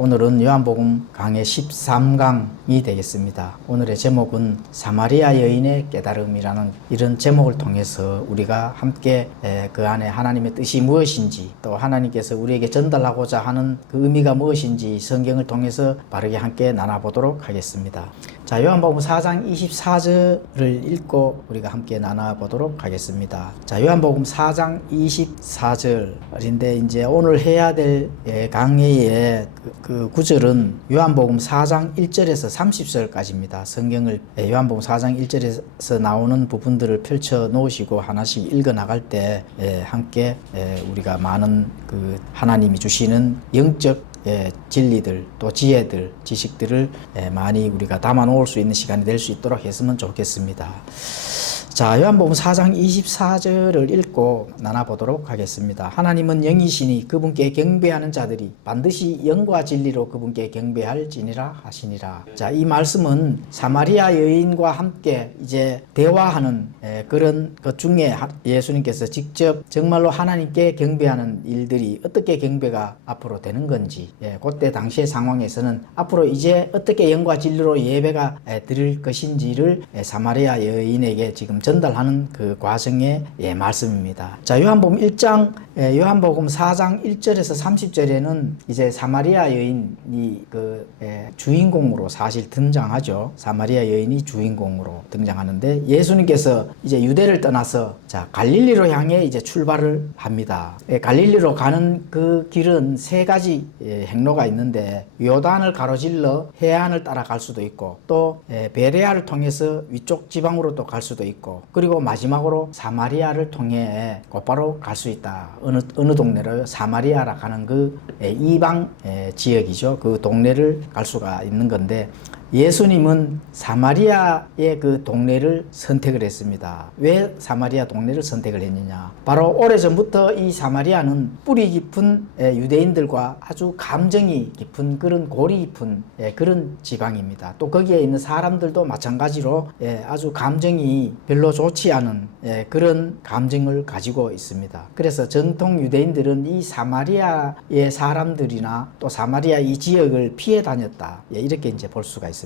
오늘은 요한복음 강해 13강이 되겠습니다. 오늘의 제목은 사마리아 여인의 깨달음이라는 이런 제목을 통해서 우리가 함께 그 안에 하나님의 뜻이 무엇인지, 또 하나님께서 우리에게 전달하고자 하는 그 의미가 무엇인지 성경을 통해서 바르게 함께 나눠보도록 하겠습니다. 자, 요한복음 4장 24절을 읽고 우리가 함께 나눠보도록 하겠습니다. 자, 요한복음 4장 24절인데 이제 오늘 해야 될 강의의 그 구절은 요한복음 4장 1절에서 30절까지입니다. 성경을 요한복음 4장 1절에서 나오는 부분들을 펼쳐 놓으시고 하나씩 읽어 나갈 때 함께 우리가 많은 그 하나님이 주시는 영적 진리들, 또 지혜들, 지식들을 많이 우리가 담아 놓을 수 있는 시간이 될 수 있도록 했으면 좋겠습니다. 자, 요한복음 4장 24절을 읽고 나눠보도록 하겠습니다. 하나님은 영이시니 그분께 경배하는 자들이 반드시 영과 진리로 그분께 경배할지니라 하시니라. 자, 이 말씀은 사마리아 여인과 함께 이제 대화하는 그런 것 중에 예수님께서 직접 정말로 하나님께 경배하는 일들이 어떻게 경배가 앞으로 되는 건지, 그때 당시의 상황에서는 앞으로 이제 어떻게 영과 진리로 예배가 드릴 것인지를 사마리아 여인에게 지금 전달하는 그 과정의 말씀입니다. 자, 요한복음 4장 1절에서 30절에는 이제 사마리아 여인이 그 주인공으로 사실 등장하죠. 사마리아 여인이 주인공으로 등장하는데, 예수님께서 이제 유대를 떠나서 자, 갈릴리로 향해 이제 출발을 합니다. 갈릴리로 가는 그 길은 세 가지 행로가 있는데, 요단을 가로질러 해안을 따라갈 수도 있고, 또 베레아를 통해서 위쪽 지방으로 또 갈 수도 있고, 그리고 마지막으로 사마리아를 통해 곧바로 갈 수 있다. 어느 동네로 사마리아라 가는 그 이방 지역이죠. 그 동네를 갈 수가 있는 건데, 예수님은 사마리아의 그 동네를 선택을 했습니다. 왜 사마리아 동네를 선택을 했느냐? 바로 오래전부터 이 사마리아는 뿌리 깊은 유대인들과 아주 감정이 깊은 그런 골이 깊은 그런 지방입니다. 또 거기에 있는 사람들도 마찬가지로 아주 감정이 별로 좋지 않은 그런 감정을 가지고 있습니다. 그래서 전통 유대인들은 이 사마리아의 사람들이나 또 사마리아 이 지역을 피해 다녔다. 이렇게 이제 볼 수가 있습니다.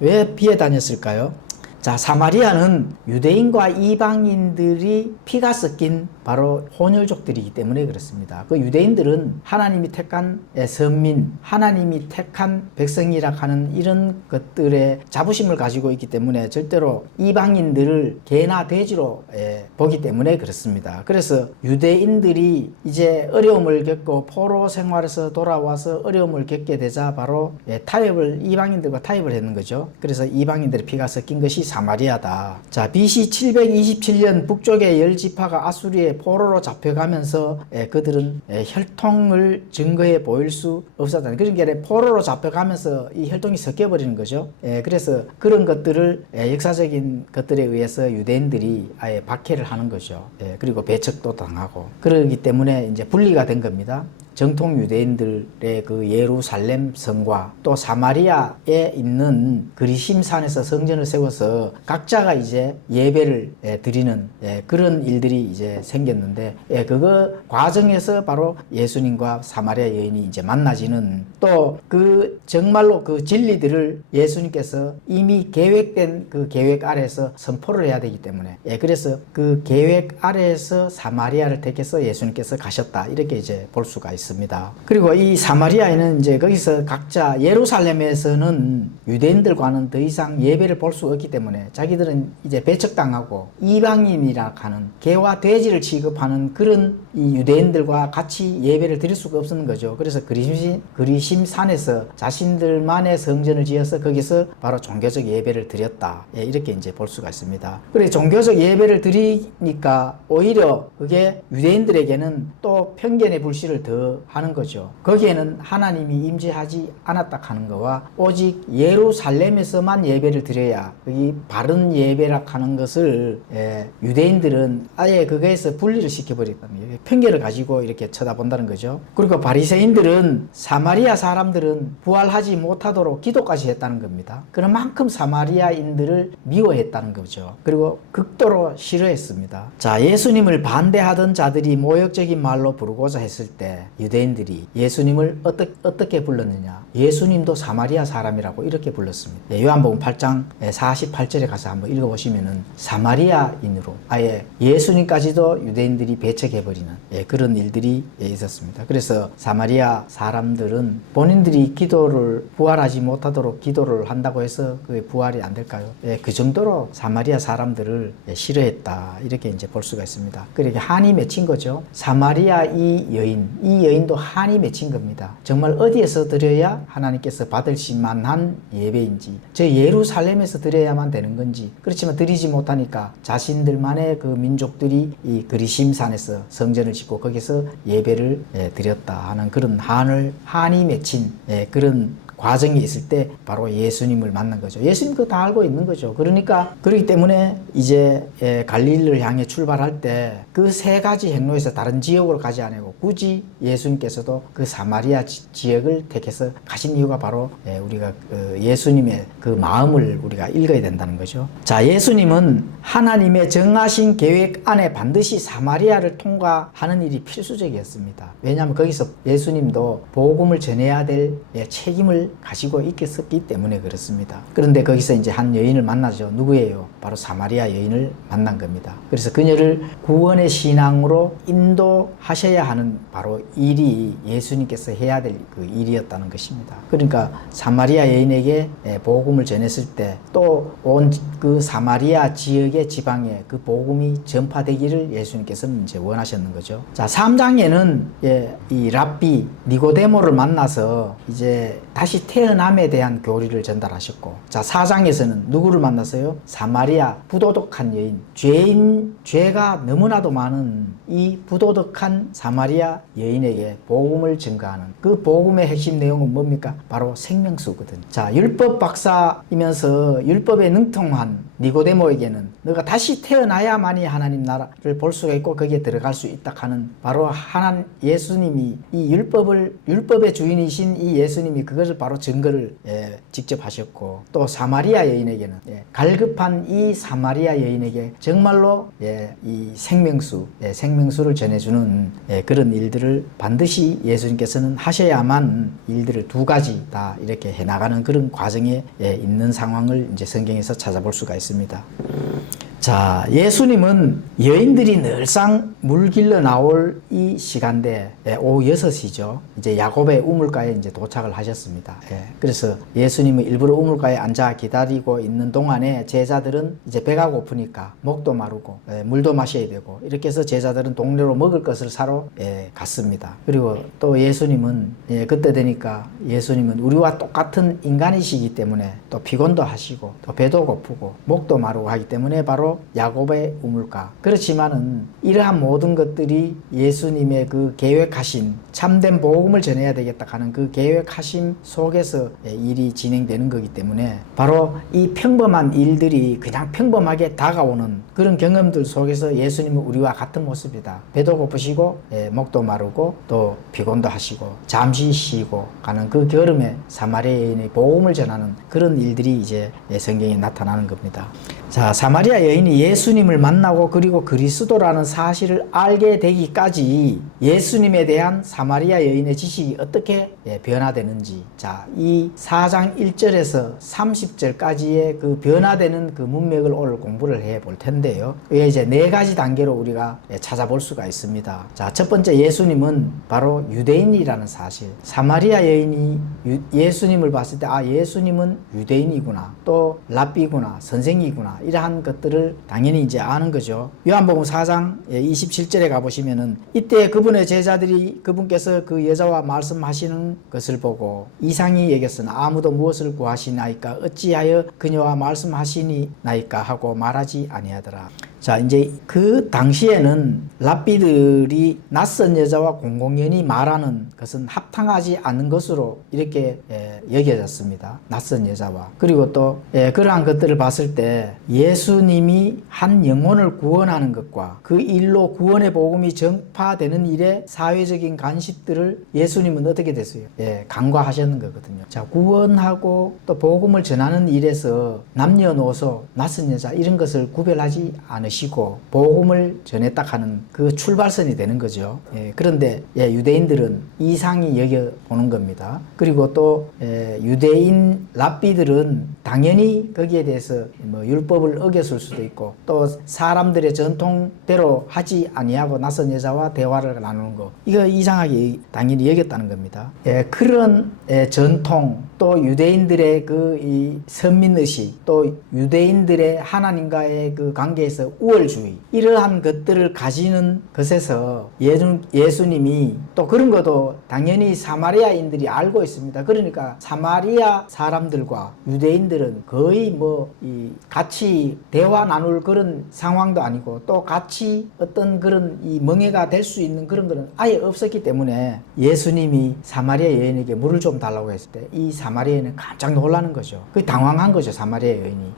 왜 피해 다녔을까요? 자, 사마리아는 유대인과 이방인들이 피가 섞인 바로 혼혈족들이기 때문에 그렇습니다. 그 유대인들은 하나님이 택한 선민, 하나님이 택한 백성이라 하는 이런 것들의 자부심을 가지고 있기 때문에 절대로 이방인들을 개나 돼지로 보기 때문에 그렇습니다. 그래서 유대인들이 이제 어려움을 겪고 포로 생활에서 돌아와서 어려움을 겪게 되자 바로 이방인들과 타협을 했는 거죠. 그래서 이방인들의 피가 섞인 것이 사마리아다. 자, BC 727년 북쪽의 10지파가 아수리의 포로로 잡혀가면서 그들은 혈통을 증거해 보일 수 없었다. 그런 게 아니라 포로로 잡혀가면서 이 혈통이 섞여버리는 거죠. 그래서 그런 것들을 역사적인 것들에 의해서 유대인들이 아예 박해를 하는 거죠. 그리고 배척도 당하고 그러기 때문에 이제 분리가 된 겁니다. 정통 유대인들의 그 예루살렘 성과 또 사마리아에 있는 그리심산에서 성전을 세워서 각자가 이제 예배를 드리는 그런 일들이 이제 생겼는데, 그거 과정에서 바로 예수님과 사마리아 여인이 이제 만나지는, 또 그 정말로 그 진리들을 예수님께서 이미 계획된 그 계획 아래에서 선포를 해야 되기 때문에, 그래서 그 계획 아래에서 사마리아를 택해서 예수님께서 가셨다. 이렇게 이제 볼 수가 있습니다. 그리고 이 사마리아에는 이제 거기서 각자 예루살렘에서는 유대인들과는 더 이상 예배를 볼 수 없기 때문에 자기들은 이제 배척당하고 이방인이라 하는 개와 돼지를 취급하는 그런 이 유대인들과 같이 예배를 드릴 수가 없는 거죠. 그래서 그리심산에서 자신들만의 성전을 지어서 거기서 바로 종교적 예배를 드렸다. 이렇게 이제 볼 수가 있습니다. 그래 종교적 예배를 드리니까 오히려 그게 유대인들에게는 또 편견의 불씨를 더 하는 거죠. 거기에는 하나님이 임재하지 않았다 하는 거와 오직 예루살렘에서만 예배를 드려야 이 바른 예배라 하는 것을 유대인들은 아예 그거에서 분리를 시켜버렸다는 거예요. 편견을 가지고 이렇게 쳐다본다는 거죠. 그리고 바리새인들은 사마리아 사람들은 부활하지 못하도록 기도까지 했다는 겁니다. 그런 만큼 사마리아인들을 미워했다는 거죠. 그리고 극도로 싫어했습니다. 자, 예수님을 반대하던 자들이 모욕적인 말로 부르고자 했을 때 유대인들이 예수님을 어떻게 불렀느냐? 예수님도 사마리아 사람이라고 이렇게 불렀습니다. 요한복음 8장 48절에 가서 한번 읽어보시면은 사마리아인으로 아예 예수님까지도 유대인들이 배척해버리는 그런 일들이 있었습니다. 그래서 사마리아 사람들은 본인들이 기도를 부활하지 못하도록 기도를 한다고 해서 그 부활이 안 될까요? 그 정도로 사마리아 사람들을 싫어했다 이렇게 이제 볼 수가 있습니다. 그렇게 한이 맺힌 거죠. 사마리아 이 여인도 한이 맺힌 겁니다. 정말 어디에서 드려야 하나님께서 받으실 만한 예배인지, 저 예루살렘에서 드려야만 되는 건지, 그렇지만 드리지 못하니까 자신들만의 그 민족들이 이 그리심산에서 성전을 짓고 거기서 예배를 드렸다 하는 그런 한이 맺힌 그런 과정이 있을 때 바로 예수님을 만난 거죠. 예수님 그거 다 알고 있는 거죠. 그렇기 때문에 이제 갈릴리를 향해 출발할 때 그 세 가지 행로에서 다른 지역으로 가지 않고 굳이 예수님께서도 그 사마리아 지역을 택해서 가신 이유가 바로 우리가 예수님의 그 마음을 우리가 읽어야 된다는 거죠. 자, 예수님은 하나님의 정하신 계획 안에 반드시 사마리아를 통과하는 일이 필수적이었습니다. 왜냐하면 거기서 예수님도 복음을 전해야 될 책임을 가지고 있었기 때문에 그렇습니다. 그런데 거기서 이제 한 여인을 만나죠. 누구예요? 바로 사마리아 여인을 만난 겁니다. 그래서 그녀를 구원의 신앙으로 인도하셔야 하는 바로 일이 예수님께서 해야 될 그 일이었다는 것입니다. 그러니까 사마리아 여인에게 복음을 전했을 때 또 온 그 사마리아 지역의 지방에 그 복음이 전파되기를 예수님께서는 이제 원하셨는 거죠. 자, 3장에는 이 랍비 니고데모를 만나서 이제 다시 태어남에 대한 교리를 전달하셨고, 자, 4장에서는 누구를 만났어요? 사마리아 부도덕한 여인, 죄가 너무나도 많은 이 부도덕한 사마리아 여인에게 복음을 증거하는 그 복음의 핵심 내용은 뭡니까? 바로 생명수거든. 자, 율법 박사이면서 율법에 능통한 니고데모에게는 너가 다시 태어나야만이 하나님 나라를 볼 수가 있고 거기에 들어갈 수 있다 하는 바로 예수님이 이 율법의 주인이신 이 예수님이 그것을 바로 증거를 직접 하셨고, 또 사마리아 여인에게는 갈급한 이 사마리아 여인에게 정말로 이 생명수를 전해주는 그런 일들을 반드시 예수님께서는 하셔야만 일들을 두 가지 다 이렇게 해나가는 그런 과정에 있는 상황을 이제 성경에서 찾아볼 수가 있습니다. 자, 예수님은 여인들이 늘상 물 길러 나올 이 시간대 오후 6시죠. 이제 야곱의 우물가에 이제 도착을 하셨습니다. 그래서 예수님은 일부러 우물가에 앉아 기다리고 있는 동안에 제자들은 이제 배가 고프니까 목도 마르고 물도 마셔야 되고 이렇게 해서 제자들은 동네로 먹을 것을 사러 갔습니다. 그리고 또 예수님은 그때 되니까 예수님은 우리와 똑같은 인간이시기 때문에 또 피곤도 하시고 또 배도 고프고 목도 마르고 하기 때문에 바로 야곱의 우물가. 그렇지만은 이러한 모든 것들이 예수님의 그 계획하신 참된 복음을 전해야 되겠다 하는 그 계획하심 속에서 일이 진행되는 거기 때문에 바로 이 평범한 일들이 그냥 평범하게 다가오는 그런 경험들 속에서 예수님은 우리와 같은 모습이다. 배도 고프시고 목도 마르고 또 피곤도 하시고 잠시 쉬고 가는 그 걸음에 사마리아 여인의 복음을 전하는 그런 일들이 이제 성경에 나타나는 겁니다. 자, 사마리아 여인이 예수님을 만나고 그리고 그리스도라는 사실을 알게 되기까지 예수님에 대한 사마리아 여인의 지식이 어떻게 변화되는지, 자, 이 4장 1절에서 30절까지의 그 변화되는 그 문맥을 오늘 공부를 해 볼 텐데요. 이게 이제 네 가지 단계로 우리가 찾아볼 수가 있습니다. 자, 첫 번째, 예수님은 바로 유대인이라는 사실. 사마리아 여인이 예수님을 봤을 때 예수님은 유대인이구나, 또 랍비구나, 선생이구나, 이러한 것들을 당연히 이제 아는 거죠. 요한복음 4장 27절에 가보시면은 이때 그분의 제자들이 그분께서 그 여자와 말씀하시는 것을 보고 이상히 여겼으나 아무도 무엇을 구하시나이까 어찌하여 그녀와 말씀하시니나이까 하고 말하지 아니하더라. 자, 이제 그 당시에는 랍비들이 낯선 여자와 공공연히 말하는 것은 합당하지 않은 것으로 이렇게 여겨졌습니다. 낯선 여자와. 그리고 또 그러한 것들을 봤을 때 예수님이 한 영혼을 구원하는 것과 그 일로 구원의 복음이 전파되는 일에 사회적인 간섭들을 예수님은 어떻게 됐어요? 간과하셨는 거거든요. 자, 구원하고 또 복음을 전하는 일에서 남녀노소, 낯선 여자 이런 것을 구별하지 않으셨습니다. 보내시고 복음을 전했다 하는 그 출발선이 되는 거죠. 그런데 유대인들은 이상히 여겨보는 겁니다. 그리고 또 유대인 랍비들은 당연히 거기에 대해서 뭐 율법을 어겼을 수도 있고 또 사람들의 전통대로 하지 아니하고 낯선 여자와 대화를 나누는 거, 이거 이상하게 당연히 여겼다는 겁니다. 그런 전통, 또 유대인들의 이 선민의식, 또 유대인들의 하나님과의 그 관계에서 우월주의, 이러한 것들을 가지는 것에서 예수님이 또 그런 것도 당연히 사마리아인들이 알고 있습니다. 그러니까 사마리아 사람들과 유대인들은 거의 같이 대화 나눌 그런 상황도 아니고 또 같이 어떤 그런 이 멍해가 될 수 있는 그런 거는 아예 없었기 때문에 예수님이 사마리아 여인에게 물을 좀 달라고 했을 때 이 사마리아 여인은 깜짝 놀라는 거죠. 그 당황한 거죠. 사마리아 여인이.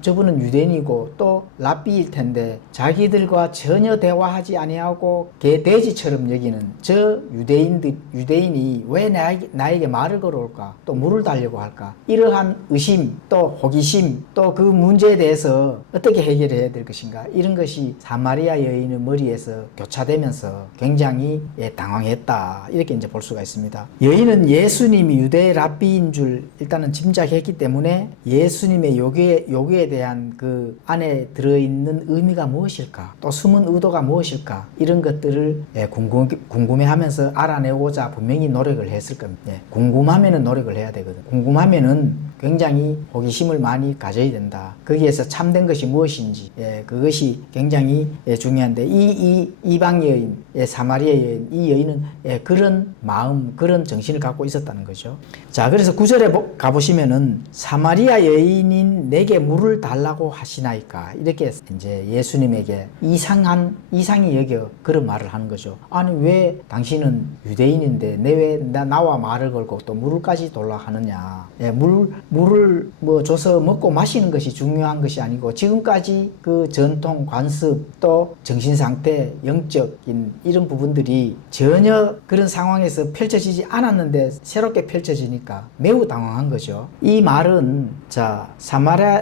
저분은 유대인이고 또 랍비일 텐데 자기들과 전혀 대화하지 아니하고 돼지처럼 여기는 저 유대인이 왜 나에게 말을 걸어올까? 또 물을 달려고 할까? 이러한 의심, 또 호기심, 또 그 문제에 대해서 어떻게 해결해야 될 것인가? 이런 것이 사마리아 여인의 머리에서 교차되면서 굉장히 당황했다. 이렇게 이제 볼 수가 있습니다. 여인은 예수님이 유대 랍비인 줄 일단은 짐작했기 때문에 예수님의 요구에 대한 그 안에 들어있는 의미가 무엇일까? 또 숨은 의도가 무엇일까? 이런 것들을 궁금해하면서 알아내고자 분명히 노력을 했을 겁니다. 궁금하면은 노력을 해야 되거든. 궁금하면은 굉장히 호기심을 많이 가져야 된다. 거기에서 참된 것이 무엇인지, 그것이 굉장히 중요한데 이 이방 여인, 사마리아 여인, 이 여인은 그런 마음, 그런 정신을 갖고 있었다는 거죠. 자, 그래서 9절에 가보시면은 사마리아 여인인 내게 물을 달라고 하시나이까, 이렇게 이제 예수님에게 이상히 여겨 그런 말을 하는 거죠. 아니 왜 당신은 유대인인데 왜 나와 말을 걸고 또 물을까지 달라 하느냐. 물을 줘서 먹고 마시는 것이 중요한 것이 아니고 지금까지 그 전통, 관습, 또 정신상태, 영적인 이런 부분들이 전혀 그런 상황에서 펼쳐지지 않았는데 새롭게 펼쳐지니까 매우 당황한 거죠. 이 말은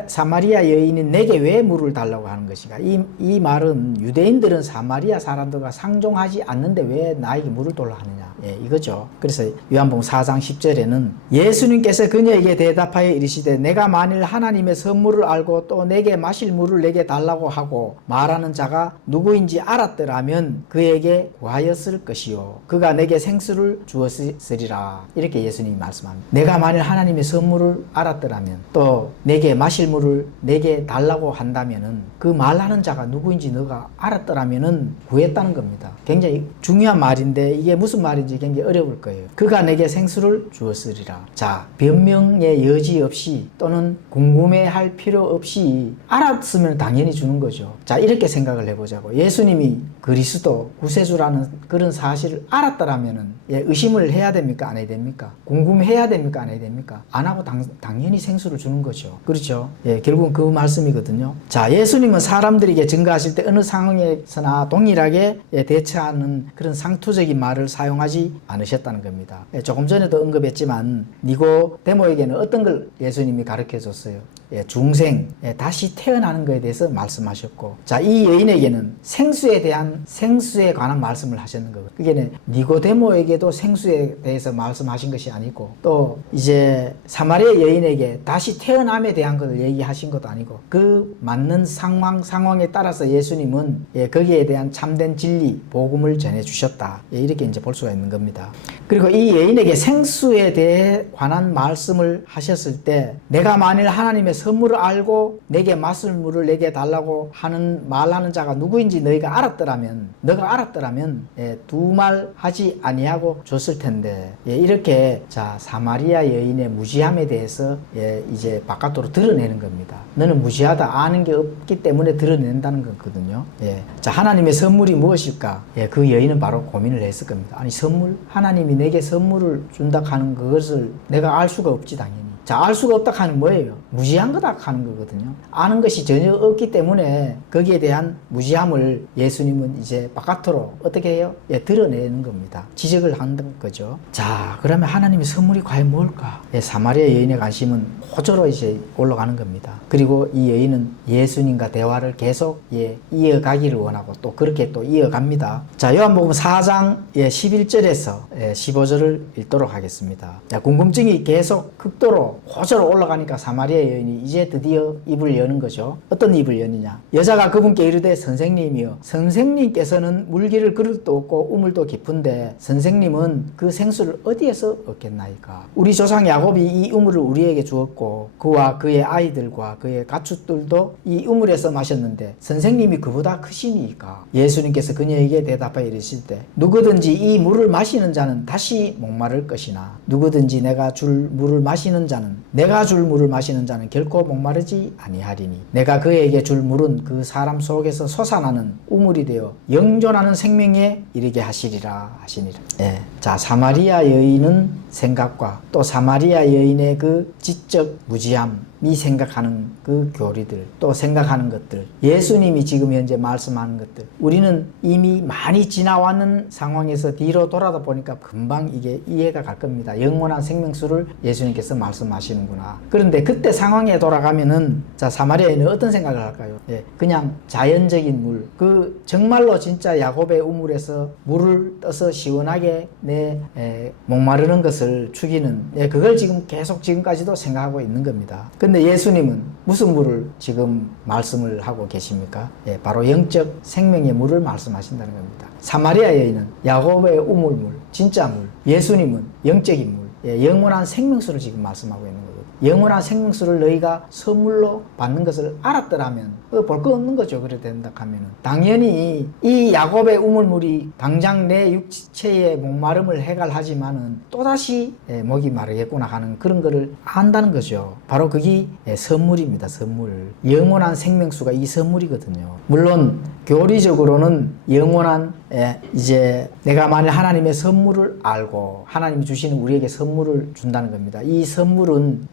사마리아 여인이 내게 왜 물을 달라고 하는 것인가. 이 말은 유대인들은 사마리아 사람들과 상종하지 않는데 왜 나에게 물을 달라고 하느냐, 이거죠. 그래서 요한복음 4장 10절에는 예수님께서 그녀에게 대답하여 이르시되 내가 만일 하나님의 선물을 알고 또 내게 마실 물을 내게 달라고 하고 말하는 자가 누구인지 알았더라면 그에게 구하였을 것이요 그가 내게 생수를 주었으리라. 이렇게 예수님이 말씀합니다. 내가 만일 하나님의 선물을 알았더라면 또 내게 마실 물을 내게 달라고 한다면은 그 말하는 자가 누구인지 너가 알았더라면은 구했다는 겁니다. 굉장히 중요한 말인데 이게 무슨 말인지 굉장히 어려울 거예요. 그가 내게 생수를 주었으리라. 자, 변명의 여지 없이 또는 궁금해할 필요 없이 알았으면 당연히 주는 거죠. 자, 이렇게 생각을 해보자고. 예수님이 그리스도 구세주라는 그런 사실을 알았더라면은 의심을 해야 됩니까? 안 해야 됩니까? 궁금해야 됩니까? 안 해야 됩니까? 안 하고 당연히 생수를 주는 거죠. 그렇죠? 결국은 그 말씀이거든요. 자, 예수님은 사람들에게 증거하실 때 어느 상황에서나 동일하게 대처하는 그런 상투적인 말을 사용하지 않으셨다는 겁니다. 조금 전에도 언급했지만 니고데모에게는 어떤 걸 예수님이 가르쳐 줬어요? 중생, 다시 태어나는 것에 대해서 말씀하셨고, 자, 이 여인에게는 생수에 관한 말씀을 하셨는 거거든요. 그게 니고데모에게도 생수에 대해서 말씀하신 것이 아니고, 또 이제 사마리아 여인에게 다시 태어남에 대한 것을 얘기하신 것도 아니고, 그 맞는 상황에 따라서 예수님은 거기에 대한 참된 진리, 복음을 전해 주셨다. 이렇게 이제 볼 수가 있는 겁니다. 그리고 이 여인에게 생수에 대해 관한 말씀을 하셨을 때, 내가 만일 하나님의 선물을 알고 내게 마실 물을 내게 달라고 말하는 자가 누구인지 너가 알았더라면 두말 하지 아니하고 줬을 텐데, 이렇게 사마리아 여인의 무지함에 대해서 이제 바깥으로 드러내는 겁니다. 너는 무지하다, 아는 게 없기 때문에 드러낸다는 거거든요. 자, 하나님의 선물이 무엇일까? 그 여인은 바로 고민을 했을 겁니다. 아니, 하나님이 내게 선물을 준다 하는 그것을 내가 알 수가 없지, 당연히. 자, 알 수가 없다 하는 뭐예요? 무지한 거다 하는 거거든요. 아는 것이 전혀 없기 때문에 거기에 대한 무지함을 예수님은 이제 바깥으로 어떻게 해요? 예, 드러내는 겁니다. 지적을 하는 거죠. 자, 그러면 하나님의 선물이 과연 뭘까? 예, 사마리아 여인의 관심은 호조로 이제 올라가는 겁니다. 그리고 이 여인은 예수님과 대화를 계속 이어가기를 원하고 또 그렇게 또 이어갑니다. 자, 요한복음 4장 11절에서 15절을 읽도록 하겠습니다. 자, 궁금증이 계속 극도로 호조로 올라가니까 사마리아 여인이 이제 드디어 입을 여는 거죠. 어떤 입을 여느냐? 여자가 그분께 이르되 선생님이여, 선생님께서는 물기를 그릇도 없고 우물도 깊은데 선생님은 그 생수를 어디에서 얻겠나이까? 우리 조상 야곱이 이 우물을 우리에게 주었고 그와 그의 아이들과 그의 가축들도 이 우물에서 마셨는데 선생님이 그보다 크시니까? 예수님께서 그녀에게 대답하여 이르시되 누구든지 이 물을 마시는 자는 다시 목마를 것이나 누구든지 내가 줄 물을 마시는 자는 결코 목마르지 아니하리니 내가 그에게 줄 물은 그 사람 속에서 솟아나는 우물이 되어 영존하는 생명에 이르게 하시리라 하시니라. 예. 자, 사마리아 여인은 생각과 또 사마리아 여인의 그 지적 무지함이 생각하는 그 교리들, 또 생각하는 것들, 예수님이 지금 현재 말씀하는 것들, 우리는 이미 많이 지나왔는 상황에서 뒤로 돌아다 보니까 금방 이게 이해가 갈 겁니다. 영원한 생명수를 예수님께서 말씀하시는구나. 그런데 그때 상황에 돌아가면은 자, 사마리아인은 어떤 생각을 할까요? 예, 그냥 자연적인 물, 그 정말로 진짜 야곱의 우물에서 물을 떠서 시원하게 내 목마르는 것을 죽이는, 그걸 지금 계속 지금까지도 생각하고 있는 겁니다. 근데 예수님은 무슨 물을 지금 말씀을 하고 계십니까? 예, 바로 영적 생명의 물을 말씀하신다는 겁니다. 사마리아 여인은 야곱의 우물물, 진짜 물, 예수님은 영적인 물, 영원한 생명수를 지금 말씀하고 있는 거거든요. 영원한 생명수를 너희가 선물로 받는 것을 알았더라면 볼 거 없는 거죠. 그래 된다 하면은 당연히 이 야곱의 우물물이 당장 내 육체의 목마름을 해결하지만은 또다시 목이 마르겠구나 하는 그런 거를 안다는 거죠. 바로 그게 선물입니다. 선물. 영원한 생명수가 이 선물이거든요. 물론 교리적으로는 영원한 이제 내가 만일 하나님의 선물을 알고 하나님이 주시는 우리에게 선물을 준다는 겁니다. 이 선물은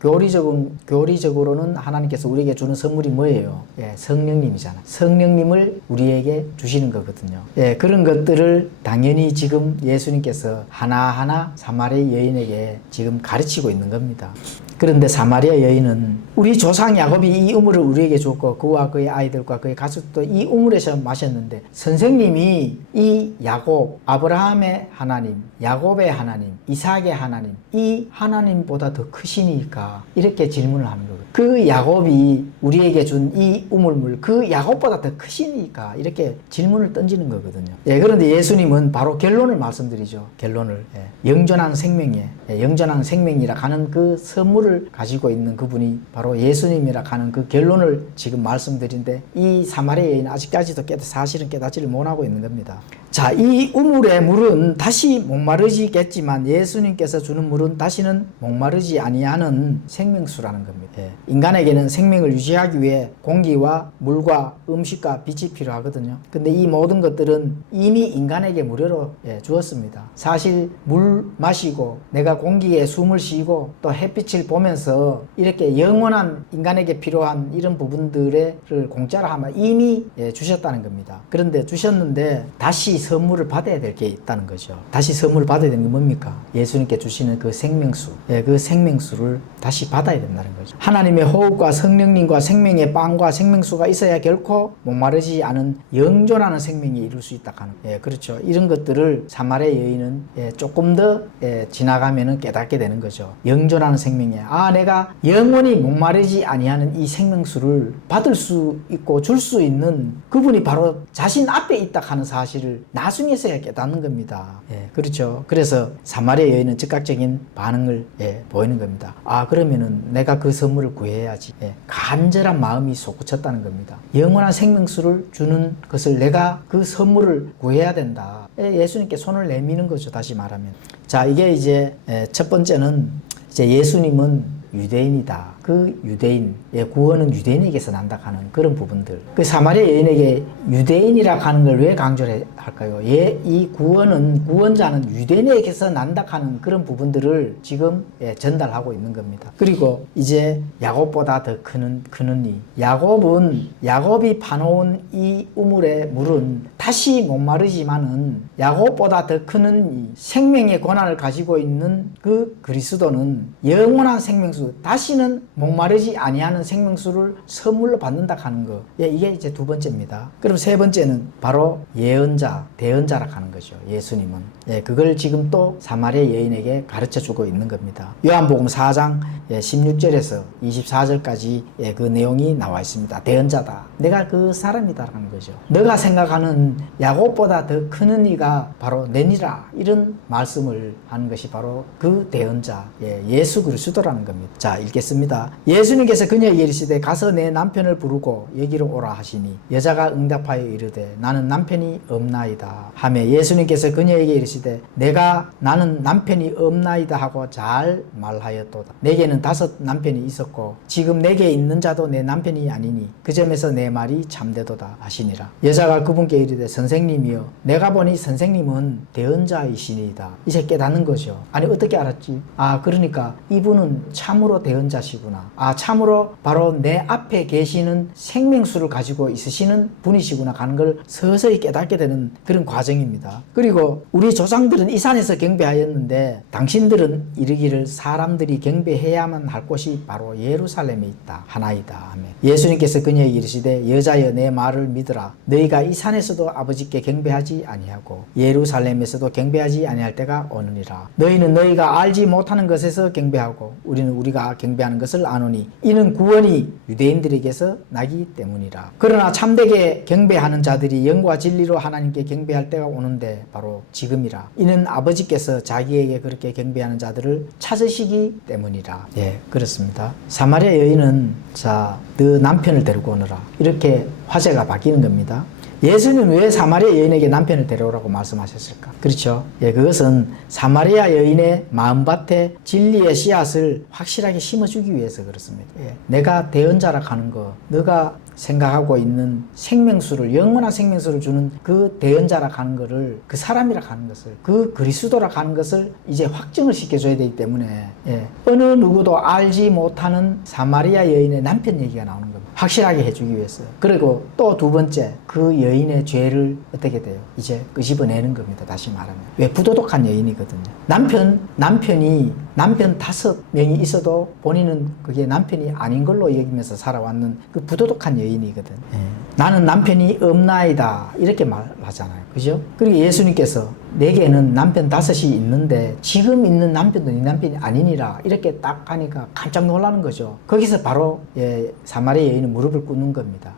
교리적으로는 하나님께서 우리에게 주는 선물이 뭐예요? 성령님이잖아요. 성령님을 우리에게 주시는 거거든요. 그런 것들을 당연히 지금 예수님께서 하나하나 사마리아 여인에게 지금 가르치고 있는 겁니다. 그런데 사마리아 여인은 우리 조상 야곱이 이 우물을 우리에게 줬고 그와 그의 아이들과 그의 가축도 이 우물에서 마셨는데 선생님이 이 야곱, 아브라함의 하나님, 야곱의 하나님, 이삭의 하나님, 이 하나님보다 더 크시니까 이렇게 질문을 하는 거예요. 그 야곱이 우리에게 준 이 우물물, 그 야곱보다 더 크시니까 이렇게 질문을 던지는 거거든요. 그런데 예수님은 바로 결론을 말씀드리죠. 결론을. 영존한 생명에, 영존한 생명이라 하는 그 선물을 가지고 있는 그분이 바로 예수님이라 하는 그 결론을 지금 말씀드린데 이 사마리아 여인은 아직까지도 사실은 깨닫지를 못하고 있는 겁니다. 자, 이 우물의 물은 다시 목마르지겠지만 예수님께서 주는 물은 다시는 목마르지 아니하는 생명수라는 겁니다. 인간에게는 생명을 유지하기 위해 공기와 물과 음식과 빛이 필요하거든요. 근데 이 모든 것들은 이미 인간에게 무료로 주었습니다. 사실 물 마시고 내가 공기에 숨을 쉬고 또 햇빛을 보면서 이렇게 영원한 인간에게 필요한 이런 부분들을 공짜로 하면 이미 주셨다는 겁니다. 그런데 주셨는데 다시 선물을 받아야 될 게 있다는 거죠. 다시 선물을 받아야 되는 게 뭡니까? 예수님께 주시는 그 생명수, 그 생명수를 다시 받아야 된다는 거죠. 하나님의 호흡과 성령님과 생명의 빵과 생명수가 있어야 결코 목마르지 않은 영존하는 생명이 이룰 수 있다 하는, 그렇죠. 이런 것들을 사마리아 여인은 조금 더 지나가면은 깨닫게 되는 거죠. 영존하는 생명에, 내가 영원히 목마르지 아니하는 이 생명수를 받을 수 있고 줄 수 있는 그분이 바로 자신 앞에 있다 하는 사실을 나중에서야 깨닫는 겁니다. 그렇죠. 그래서 사마리아 여인은 즉각적인 반응을 보이는 겁니다. 그러면은 내가 그 선물을 구해야지. 간절한 마음이 솟구쳤다는 겁니다. 영원한 생명수를 주는 것을 내가 그 선물을 구해야 된다. 예수님께 손을 내미는 거죠. 다시 말하면. 자, 이게 이제 첫 번째는 이제 예수님은 유대인이다. 그 유대인의 구원은 유대인에게서 난다 하는 그런 부분들. 그 사마리아 여인에게 유대인이라 하는 걸 왜 강조를 할까요? 이 구원자는 유대인에게서 난다 하는 그런 부분들을 지금 전달하고 있는 겁니다. 그리고 이제 야곱보다 더 크는 이 야곱이 파놓은 이 우물의 물은 다시 목마르지만은 야곱보다 더 크는 이 생명의 권한을 가지고 있는 그 그리스도는 영원한 생명수, 다시는 목마르지 아니하는 생명수를 선물로 받는다 하는 거. 이게 이제 두 번째입니다. 그럼 세 번째는 바로 예언자, 대언자라 하는 거죠. 예수님은. 그걸 지금 또 사마리아 여인에게 가르쳐 주고 있는 겁니다. 요한복음 4장 16절에서 24절까지 그 내용이 나와 있습니다. 대언자다. 내가 그 사람이다라는 거죠. 너가 생각하는 야곱보다 더 큰 이가 바로 내니라. 이런 말씀을 하는 것이 바로 그 대언자, 예수 그리스도라는 겁니다. 자, 읽겠습니다. 예수님께서 그녀에게 이르시되 가서 내 남편을 부르고 여기로 오라 하시니 여자가 응답하여 이르되 나는 남편이 없나이다 하매 예수님께서 그녀에게 이르시되 나는 남편이 없나이다 하고 잘 말하였도다. 내게는 5 남편이 있었고 지금 내게 있는 자도 내 남편이 아니니 그 점에서 내 말이 참되도다 하시니라. 여자가 그분께 이르되 선생님이여 내가 보니 선생님은 대언자이시니이다. 이제 깨닫는 거죠. 아니 어떻게 알았지? 그러니까 이분은 참으로 대언자시구나. 참으로 바로 내 앞에 계시는 생명수를 가지고 있으시는 분이시구나 하는 걸 서서히 깨닫게 되는 그런 과정입니다. 그리고 우리 조상들은 이 산에서 경배하였는데 당신들은 이르기를 사람들이 경배해야만 할 곳이 바로 예루살렘에 있다 하나이다 하며 예수님께서 그녀에게 이르시되 여자여 내 말을 믿으라. 너희가 이 산에서도 아버지께 경배하지 아니하고 예루살렘에서도 경배하지 아니할 때가 오느니라. 너희는 너희가 알지 못하는 것에서 경배하고 우리는 우리가 경배하는 것을 아노니 이는 구원이 유대인들에게서 나기 때문이라. 그러나 참되게 경배하는 자들이 영과 진리로 하나님께 경배할 때가 오는데 바로 지금이라. 이는 아버지께서 자기에게 그렇게 경배하는 자들을 찾으시기 때문이라. 그렇습니다. 사마리아 여인은 너 남편을 데리고 오너라. 이렇게 화제가 바뀌는 겁니다. 예수님은 왜 사마리아 여인에게 남편을 데려오라고 말씀하셨을까? 그렇죠. 그것은 사마리아 여인의 마음밭에 진리의 씨앗을 확실하게 심어주기 위해서 그렇습니다. 내가 대언자라 하는 거, 너가 생각하고 있는 생명수를, 영원한 생명수를 주는 그 대언자라 하는 것을, 그 사람이라 하는 것을, 그 그리스도라 하는 것을 이제 확증을 시켜줘야 되기 때문에 어느 누구도 알지 못하는 사마리아 여인의 남편 얘기가 나오는 겁니다. 확실하게 해주기 위해서. 그리고 또 두 번째, 그 여인의 죄를 어떻게 돼요? 이제 끄집어내는 겁니다. 다시 말하면. 왜? 부도덕한 여인이거든요. 남편이 5명이 있어도 본인은 그게 남편이 아닌 걸로 여기면서 살아왔는 그 부도덕한 여인이거든. 나는 남편이 없나이다. 이렇게 말하잖아요. 그죠? 그리고 예수님께서 내게는 남편 5이 있는데 지금 있는 남편도 네 남편이 아니니라. 이렇게 딱 하니까 깜짝 놀라는 거죠. 거기서 바로 사마리아 여인은 무릎을 꿇는 겁니다.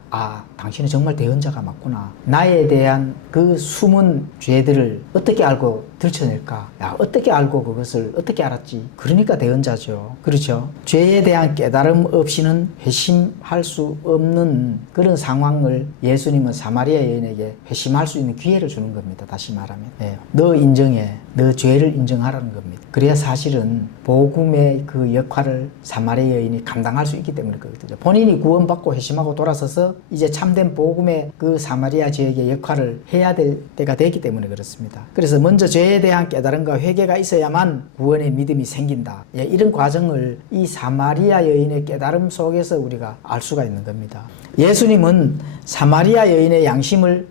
당신은 정말 대언자가 맞구나. 나에 대한 그 숨은 죄들을 어떻게 알고 들춰낼까? 어떻게 알고 그것을 어떻게 알았지? 그러니까 대언자죠. 그렇죠? 죄에 대한 깨달음 없이는 회심할 수 없는 그런 상황을 예수님은 사마리아 여인에게 회심할 수 있는 기회를 주는 겁니다. 다시 말하면. 너 인정해. 너 죄를 인정하라는 겁니다. 그래야 사실은 복음의 그 역할을 사마리아 여인이 감당할 수 있기 때문에 그렇거든요. 본인이 구원받고 회심하고 돌아서서 이제 참된 복음의 그 사마리아 지역의 역할을 해야 될 때가 되기 때문에 그렇습니다. 그래서 먼저 죄에 대한 깨달음과 회개가 있어야만 구원의 믿음이 생긴다. 이런 과정을 이 사마리아 여인의 깨달음 속에서 우리가 알 수가 있는 겁니다. 예수님은 사마리아 여인의 양심을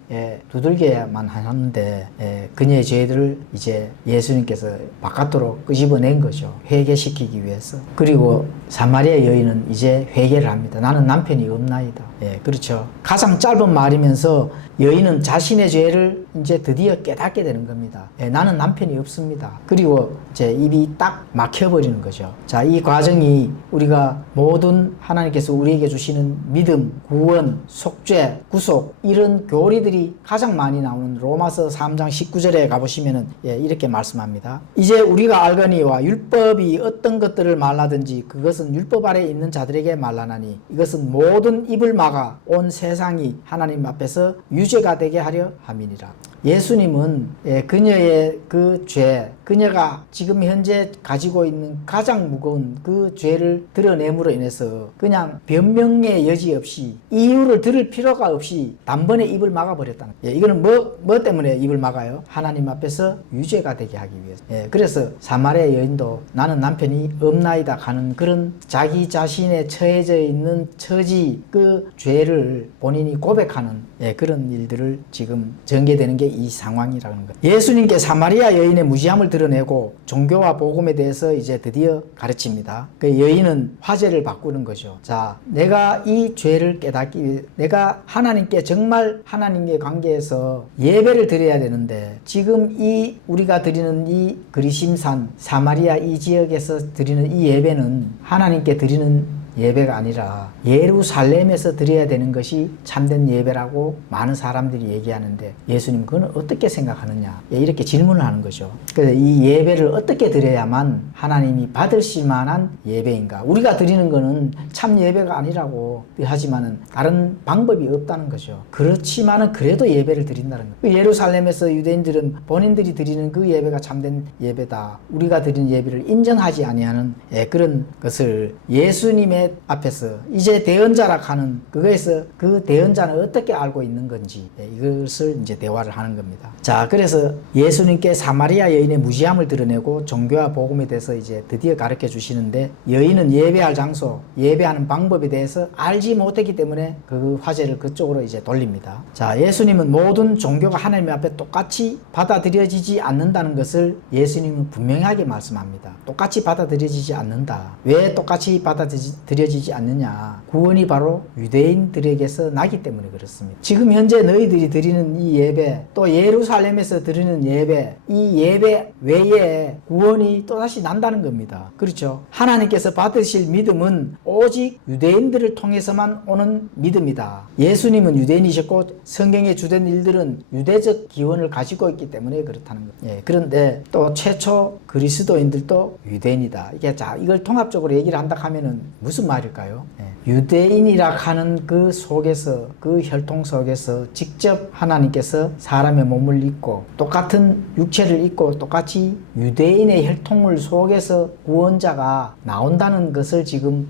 두들겨야만 하는데 그녀의 죄들을 이제 예수님께서 바깥으로 끄집어낸 거죠. 회개시키기 위해서. 그리고 사마리아 여인은 이제 회개를 합니다. 나는 남편이 없나이다. 그렇죠. 가장 짧은 말이면서 여인은 자신의 죄를 이제 드디어 깨닫게 되는 겁니다. 나는 남편이 없습니다. 그리고 제 입이 딱 막혀버리는 거죠. 자, 이 과정이 우리가 모든 하나님께서 우리에게 주시는 믿음, 구원, 속죄, 구속 이런 교리들이 가장 많이 나오는 로마서 3장 19절에 가보시면은 이렇게 말씀합니다. 이제 우리가 알거니와 율법이 어떤 것들을 말하든지 그것은 율법 아래 있는 자들에게 말하나니 이것은 모든 입을 막아 온 세상이 하나님 앞에서 유죄가 되게 하려 함이니라. 예수님은 그녀의 그 죄, 그녀가 지금 현재 가지고 있는 가장 무거운 그 죄를 드러냄으로 인해서 그냥 변명의 여지 없이 이유를 들을 필요가 없이 단번에 입을 막아버렸다는 거예요. 이거는 뭐 때문에 입을 막아요? 하나님 앞에서 유죄가 되게 하기 위해서. 그래서 사마리아 여인도 나는 남편이 없나이다 하는 그런 자기 자신의 처해져 있는 처지 그 죄를 본인이 고백하는 그런 일들을 지금 전개되는 게 이 상황이라는 거예요. 예수님께 사마리아 여인의 무지함을 드러내고 종교와 복음에 대해서 이제 드디어 가르칩니다. 그 여인은 화제를 바꾸는 거죠. 자, 내가 이 죄를 깨닫기 위해 내가 하나님께 정말 하나님의 관계에서 예배를 드려야 되는데 지금 이 우리가 드리는 이 그리심산 사마리아 이 지역에서 드리는 이 예배는 하나님께 드리는 예배가 아니라 예루살렘에서 드려야 되는 것이 참된 예배라고 많은 사람들이 얘기하는데 예수님 그건 어떻게 생각하느냐 이렇게 질문을 하는 거죠. 그래서 이 예배를 어떻게 드려야만 하나님이 받으실 만한 예배인가? 우리가 드리는 거는 참 예배가 아니라고 하지만은 다른 방법이 없다는 거죠. 그렇지만은 그래도 예배를 드린다는 거예요. 예루살렘에서 유대인들은 본인들이 드리는 그 예배가 참된 예배다. 우리가 드리는 예배를 인정하지 아니하는 그런 것을 예수님의 앞에서 이제 대언자라 하는 그거에서 그 대언자는 어떻게 알고 있는 건지 이것을 이제 대화를 하는 겁니다. 자, 그래서 예수님께 사마리아 여인의 무지함을 드러내고 종교와 복음에 대해서 이제 드디어 가르쳐 주시는데 여인은 예배할 장소, 예배하는 방법에 대해서 알지 못했기 때문에 그 화제를 그쪽으로 이제 돌립니다. 자, 예수님은 모든 종교가 하나님 앞에 똑같이 받아들여지지 않는다는 것을 예수님은 분명하게 말씀합니다. 똑같이 받아들여지지 않는다. 왜 똑같이 받아들여지지 않느냐? 구원이 바로 유대인들에게서 나기 때문에 그렇습니다. 지금 현재 너희들이 드리는 이 예배, 또 예루살렘에서 드리는 예배, 이 예배 외에 구원이 또다시 난다는 겁니다. 그렇죠? 하나님께서 받으실 믿음은 오직 유대인들을 통해서만 오는 믿음이다. 예수님은 유대인이셨고 성경에 주된 일들은 유대적 기원을 가지고 있기 때문에 그렇다는 거예요. 그런데 또 최초 그리스도인들도 유대인이다. 이걸 통합적으로 얘기를 한다 하면은 무슨 말일까요? 유대인이라 하는 그 속에서, 그 혈통 속에서 직접 하나님께서 사람의 몸을 입고 똑같은 육체를 입고 똑같이 유대인의 혈통을 속에서 구원자가 나온다는 것을 지금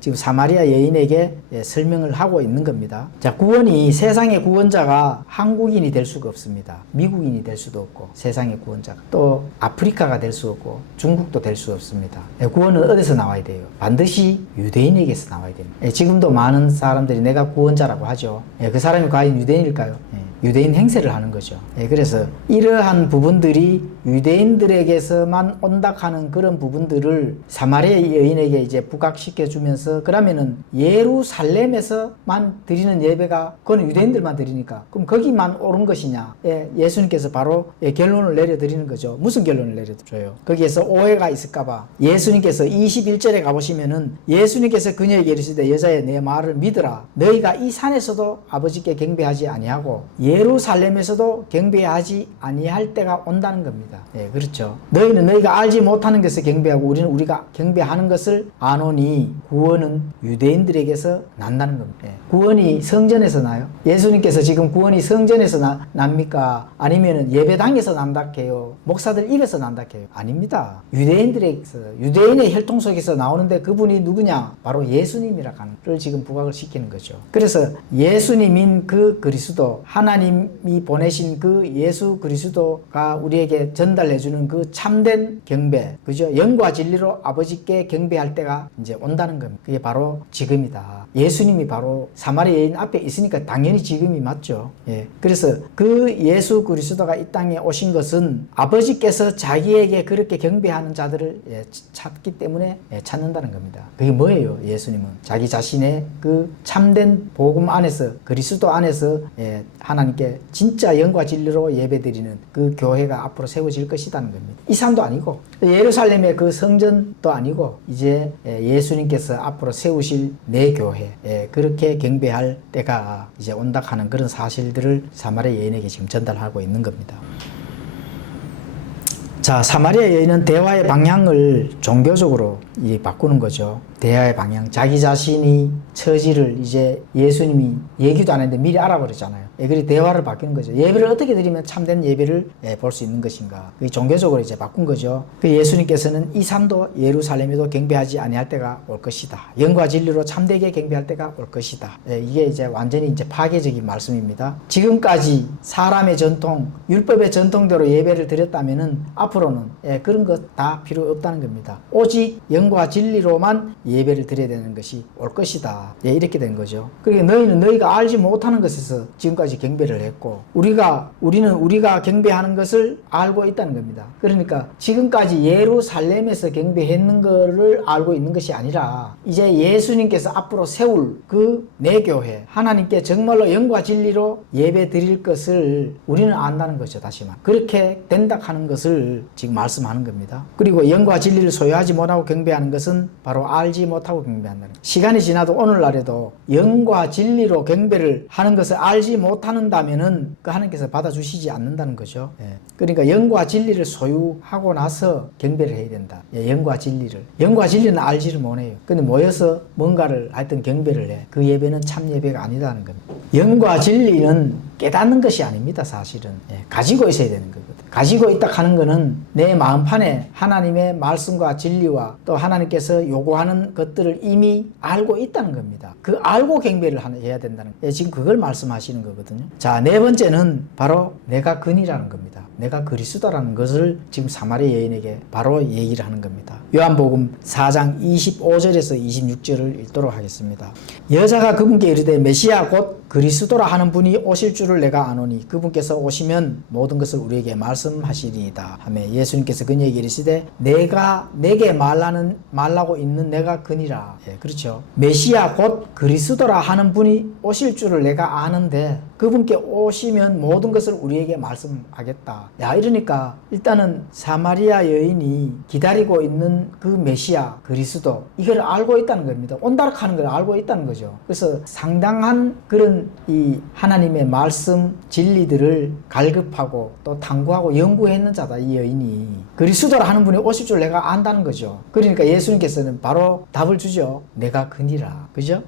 사마리아 여인에게 설명을 하고 있는 겁니다. 자, 구원이 세상의 구원자가 한국인이 될 수가 없습니다. 미국인이 될 수도 없고 세상의 구원자가 또 아프리카가 될 수 없고 중국도 될 수 없습니다. 구원은 어디서 나와야 돼요? 반드시 유대인에게서 나와야 됩니다. 지금도 많은 사람들이 내가 구원자라고 하죠. 그 사람이 과연 유대인일까요? 유대인 행세를 하는 거죠. 그래서 이러한 부분들이 유대인들에게서만 온다 하는 그런 부분들을 사마리아 여인에게 이제 부각시켜 주면서 그러면은 예루살렘에서만 드리는 예배가 그건 유대인들만 드리니까 그럼 거기만 옳은 것이냐? 예수님께서 바로 결론을 내려드리는 거죠. 무슨 결론을 내려줘요? 거기에서 오해가 있을까봐 예수님께서 21절에 가보시면은 예수님께서 그녀에게 이르시되 여자여 내 말을 믿으라. 너희가 이 산에서도 아버지께 경배하지 아니하고 예루살렘에서도 경배하지 아니할 때가 온다는 겁니다. 그렇죠. 너희는 너희가 알지 못하는 것을 경배하고 우리는 우리가 경배하는 것을 아노니 구원은 유대인들에게서 난다는 겁니다. 구원이 성전에서 나요? 예수님께서 지금 구원이 성전에서 납니까? 아니면은 예배당에서 난다 해요? 목사들 입에서 난다 해요? 아닙니다. 유대인들에게서 유대인의 혈통 속에서 나오는데 그분이 누구냐? 바로 예수님이라 하는 걸 지금 부각을 시키는 거죠. 그래서 예수님인 그 그리스도 하나님이 보내신 그 예수 그리스도가 우리에게 전달해주는 그 참된 경배, 그죠? 영과 진리로 아버지께 경배할 때가 이제 온다는 겁니다. 그게 바로 지금이다. 예수님이 바로 사마리아 여인 앞에 있으니까 당연히 지금이 맞죠. 그래서 그 예수 그리스도가 이 땅에 오신 것은 아버지께서 자기에게 그렇게 경배하는 자들을 찾기 때문에 찾는다는 겁니다. 그게 뭐예요? 예수님은 자기 자신의 그 참된 복음 안에서 그리스도 안에서 하나님께 진짜 영과 진리로 예배드리는 그 교회가 앞으로 세워질 것이라는 겁니다. 이 산도 아니고 예루살렘의 그 성전도 아니고 이제 예수님께서 앞으로 세우실 내 교회 그렇게 경배할 때가 이제 온다 하는 그런 사실들을 사마리아 여인에게 지금 전달하고 있는 겁니다. 자, 사마리아 여인은 대화의 방향을 종교적으로 바꾸는 거죠. 대화의 방향, 자기 자신이 처지를 이제 예수님이 얘기도 안 했는데 미리 알아버렸잖아요. 그리 대화를 바뀌는 거죠. 예배를 어떻게 드리면 참된 예배를 볼 수 있는 것인가. 그게 종교적으로 이제 바꾼 거죠. 그 예수님께서는 이 산도 예루살렘에도 경배하지 아니할 때가 올 것이다. 영과 진리로 참되게 경배할 때가 올 것이다. 이게 이제 완전히 이제 파괴적인 말씀입니다. 지금까지 사람의 전통, 율법의 전통대로 예배를 드렸다면은 앞으로는 그런 것 다 필요 없다는 겁니다. 오직 영과 진리로만 예배를 드려야 되는 것이 올 것이다. 이렇게 된 거죠. 그러니까 너희는 너희가 알지 못하는 것에서 지금까지 경배를 했고 우리는 우리가 경배하는 것을 알고 있다는 겁니다. 그러니까 지금까지 예루살렘에서 경배했는 것을 알고 있는 것이 아니라 이제 예수님께서 앞으로 세울 그 내 교회 하나님께 정말로 영과 진리로 예배 드릴 것을 우리는 안다는 거죠. 다시만 그렇게 된다 하는 것을 지금 말씀하는 겁니다. 그리고 영과 진리를 소유하지 못하고 경배하는 것은 바로 알지 못하고 경배한다는 거예요. 시간이 지나도 오늘날에도 영과 진리로 경배를 하는 것을 알지 못한다면은 그 하나님께서 받아주시지 않는다는 거죠. 그러니까 영과 진리를 소유하고 나서 경배를 해야 된다. 영과 진리를. 영과 진리는 알지를 못해요. 근데 모여서 뭔가를 하여튼 경배를 해. 그 예배는 참 예배가 아니다는 겁니다. 영과 진리는 깨닫는 것이 아닙니다. 사실은. 가지고 있어야 되는 거거든요. 가지고 있다 하는 것은 내 마음판에 하나님의 말씀과 진리와 또 하나님께서 요구하는 것들을 이미 알고 있다는 겁니다. 그 알고 경배를 해야 된다는 거예요. 지금 그걸 말씀하시는 거거든요. 자, 네 번째는 바로 내가 근이라는 겁니다. 내가 그리스도라는 것을 지금 사마리아 여인에게 바로 얘기를 하는 겁니다. 요한복음 4장 25절에서 26절을 읽도록 하겠습니다. 여자가 그분께 이르되 메시아 곧 그리스도라 하는 분이 오실 줄을 내가 아노니 그분께서 오시면 모든 것을 우리에게 말씀하시리이다 하며 예수님께서 그녀에게 이르시되 내가 내게 말라고 있는 내가 그니라. 그렇죠. 메시아 곧 그리스도라 하는 분이 오실 줄을 내가 아는데 그분께 오시면 모든 것을 우리에게 말씀하겠다. 이러니까 일단은 사마리아 여인이 기다리고 있는 그 메시아 그리스도 이걸 알고 있다는 겁니다. 온다고 하는 걸 알고 있다는 거죠. 그래서 상당한 그런 이 하나님의 말씀 진리들을 갈급하고 또 탐구하고 연구했는 자다. 이 여인이 그리스도라 하는 분이 오실 줄 내가 안다는 거죠. 그러니까 예수님께서는 바로 답을 주죠. 내가 그니라. 그죠?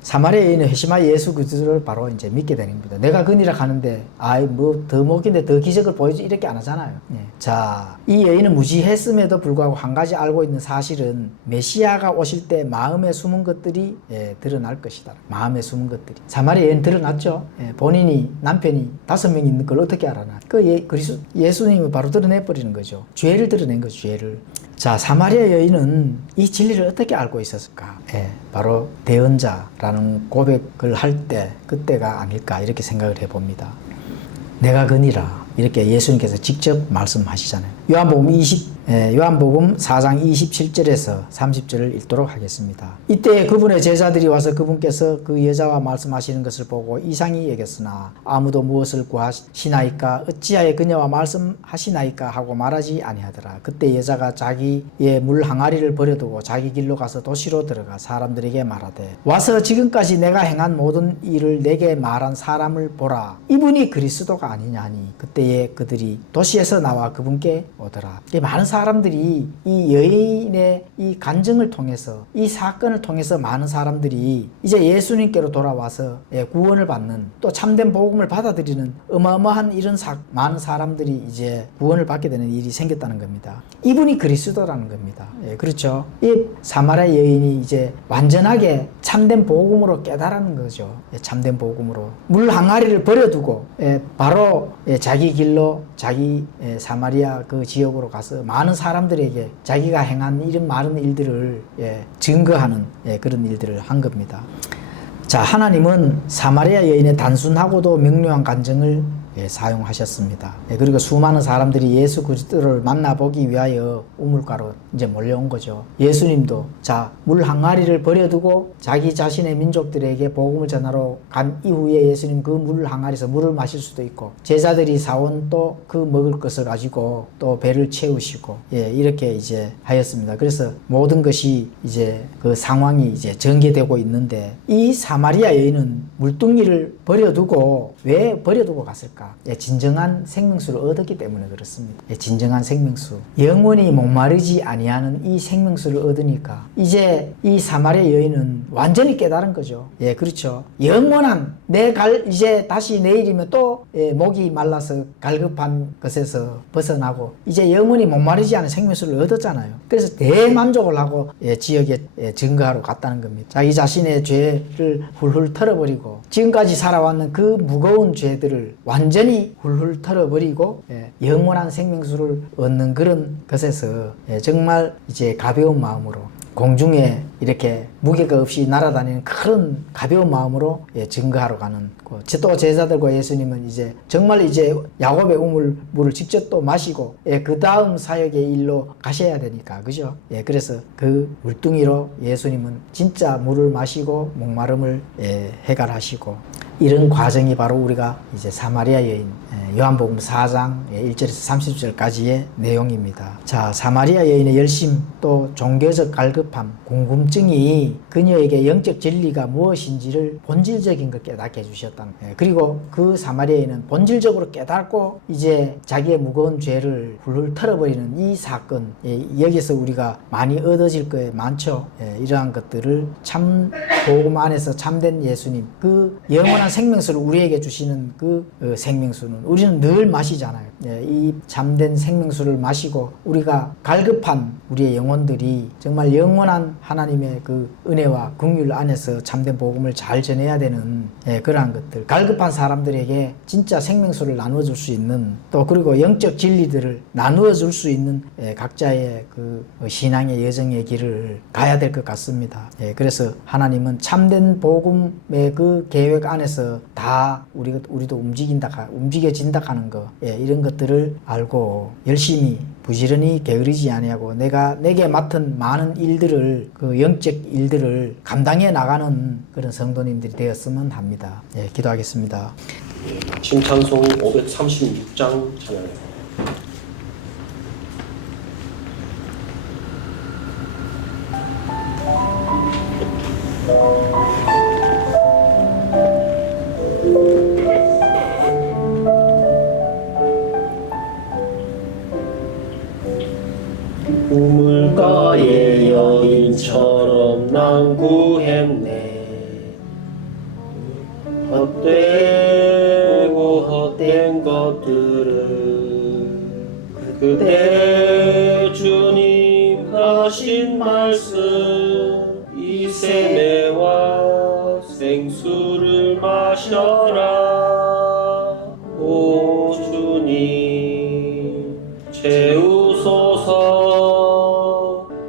사마리아 여인은 회심하여 예수 그리스도를 바로 이제 믿게 되는 겁니다. 내가 그니라 하는데 뭐 더 먹긴데 더 기적을 보여주 이렇게 안 하잖아요. 자, 이 여인은 무지했음에도 불구하고 한 가지 알고 있는 사실은 메시아가 오실 때 마음에 숨은 것들이 드러날 것이다. 마음에 숨은 것들이. 사마리아 여인 드러났죠. 본인이 남편이 5명 있는 걸 어떻게 알아나? 예수님이 바로 드러내버리는 거죠. 죄를 드러낸 거죠. 죄를. 자, 사마리아 여인은 이 진리를 어떻게 알고 있었을까? 바로 대언자라는 고백을 할 때 그때가 아닐까 이렇게 생각을 해봅니다. 내가 그니라 이렇게 예수님께서 직접 말씀하시잖아요. 요한복음 4장 27절에서 30절을 읽도록 하겠습니다. 이때 그분의 제자들이 와서 그분께서 그 여자와 말씀하시는 것을 보고 이상히 여겼으나 아무도 무엇을 구하시나이까 어찌하여 그녀와 말씀하시나이까 하고 말하지 아니하더라. 그때 여자가 자기의 물 항아리를 버려두고 자기 길로 가서 도시로 들어가 사람들에게 말하되 와서 지금까지 내가 행한 모든 일을 내게 말한 사람을 보라. 이분이 그리스도가 아니냐니 그때에 그들이 도시에서 나와 그분께 오더라. 많은 사람들이 이 여인의 이 간증을 통해서 이 사건을 통해서 많은 사람들이 이제 예수님께로 돌아와서 구원을 받는 또 참된 복음을 받아들이는 어마어마한 이런 많은 사람들이 이제 구원을 받게 되는 일이 생겼다는 겁니다. 이분이 그리스도라는 겁니다. 그렇죠. 이 사마리아 여인이 이제 완전하게 참된 복음으로 깨달은 거죠. 참된 복음으로 물 항아리를 버려두고 바로 자기 길로 자기 사마리아 그 지역으로 가서 많은 사람들에게 자기가 행한 이런 많은 일들을 증거하는 그런 일들을 한 겁니다. 자, 하나님은 사마리아 여인의 단순하고도 명료한 간증을 사용하셨습니다. 그리고 수많은 사람들이 예수 그리스도를 만나보기 위하여 우물가로 이제 몰려온 거죠. 예수님도 물 항아리를 버려두고 자기 자신의 민족들에게 복음을 전하러 간 이후에 예수님 그 물 항아리에서 물을 마실 수도 있고 제자들이 사온 또 그 먹을 것을 가지고 또 배를 채우시고 이렇게 이제 하였습니다. 그래서 모든 것이 이제 그 상황이 이제 전개되고 있는데 이 사마리아 여인은 물뚱이를 버려두고 왜 버려두고 갔을까? 그렇습니까? 진정한 생명수를 얻었기 때문에 그렇습니다. 진정한 생명수, 영원히 목마르지 아니하는 이 생명수를 얻으니까 이제 이 사마리아 여인은 완전히 깨달은 거죠. 그렇죠. 영원한 이제 다시 내일이면 또 목이 말라서 갈급한 것에서 벗어나고 이제 영원히 목마르지 않은 생명수를 얻었잖아요. 그래서 대만족을 하고 지역에 증거하러 갔다는 겁니다. 자기 자신의 죄를 훌훌 털어버리고 지금까지 살아왔는 그 무거운 죄들을 완전히 훌훌 털어버리고 영원한 생명수를 얻는 그런 것에서 정말 이제 가벼운 마음으로 공중에 이렇게 무게가 없이 날아다니는 그런 가벼운 마음으로 증거하러 가는. 또 제자들과 예수님은 이제 정말 이제 야곱의 우물물을 직접 또 마시고 그 다음 사역의 일로 가셔야 되니까, 그죠? 그래서 그 물뚱이로 예수님은 진짜 물을 마시고 목마름을 해결하시고, 이런 과정이 바로 우리가 이제 사마리아 여인, 요한복음 4장 1절에서 30절까지의 내용입니다. 자, 사마리아 여인의 열심, 또 종교적 갈급함, 궁금증이 그녀에게 영적 진리가 무엇인지를 본질적인 걸 깨닫게 해주셨다는 거예요. 그리고 그 사마리아 여인은 본질적으로 깨닫고 이제 자기의 무거운 죄를 훌훌 털어버리는 이 사건, 여기서 우리가 많이 얻어질 거에 많죠. 이러한 것들을 참 복음 안에서 참된 예수님, 그 영원한 생명수를 우리에게 주시는 그 생명수는 우리는 늘 마시잖아요. 이 참된 생명수를 마시고 우리가 갈급한 우리의 영혼들이 정말 영원한 하나님의 그 은혜와 긍휼 안에서 참된 복음을 잘 전해야 되는 그러한 것들, 갈급한 사람들에게 진짜 생명수를 나누어 줄 수 있는, 또 그리고 영적 진리들을 나누어 줄 수 있는 각자의 그 신앙의 여정의 길을 가야 될 것 같습니다. 그래서 하나님은 참된 복음의 그 계획 안에서 다 우리도 움직여진다 하는 거, 이런 것들을 알고 열심히 부지런히 게으르지 아니하고 내게 맡은 많은 일들을, 그 영적 일들을 감당해 나가는 그런 성도님들이 되었으면 합니다. 기도하겠습니다. 신창송 536장 찬양합니다. 우물가의 여인처럼 난 구했네. 헛되고 헛된 것들을 그때 주님 하신 말씀, 이 세매와 생수를 마셔라. 오 주님 채우소서.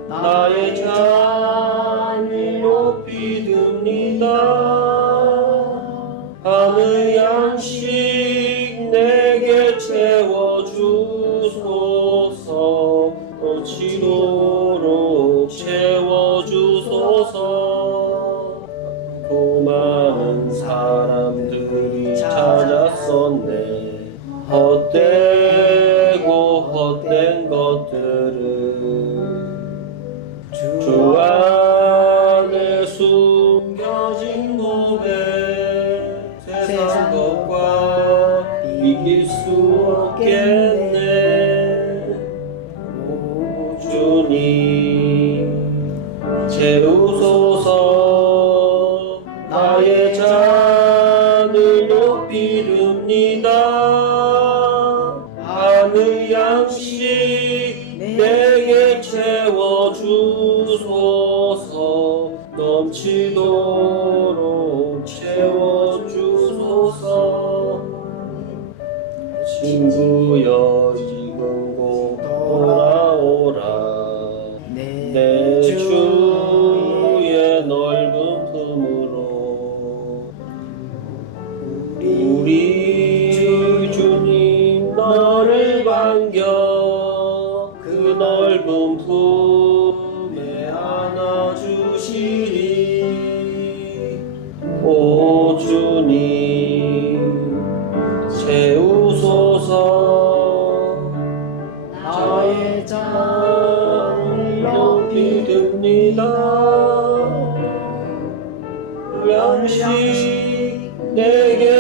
나의 잔을 높이 듭니다. 하늘 양식 내게 채워주소서. 넘치도록 채워주소서. 또 많은 사람들이 찾았었네. 헛되고 헛된 것들을 주 안에 숨겨진 고백, 세상 것과 이길 수 없겠네. 오 주님 채우소서. 나의 잔을 높이 듭니다. 하늘 양식 내게 채워주소서. 넘치도록 채워주소서. 친구여 지금 곧 돌아오라. 내 주의 넓은 품으로. 우리 주님 너를 반겨 그 넓은 품에 안아주시리. 오 주님 채우소서. 나의 잔을 높이 듭니다. 양식 내게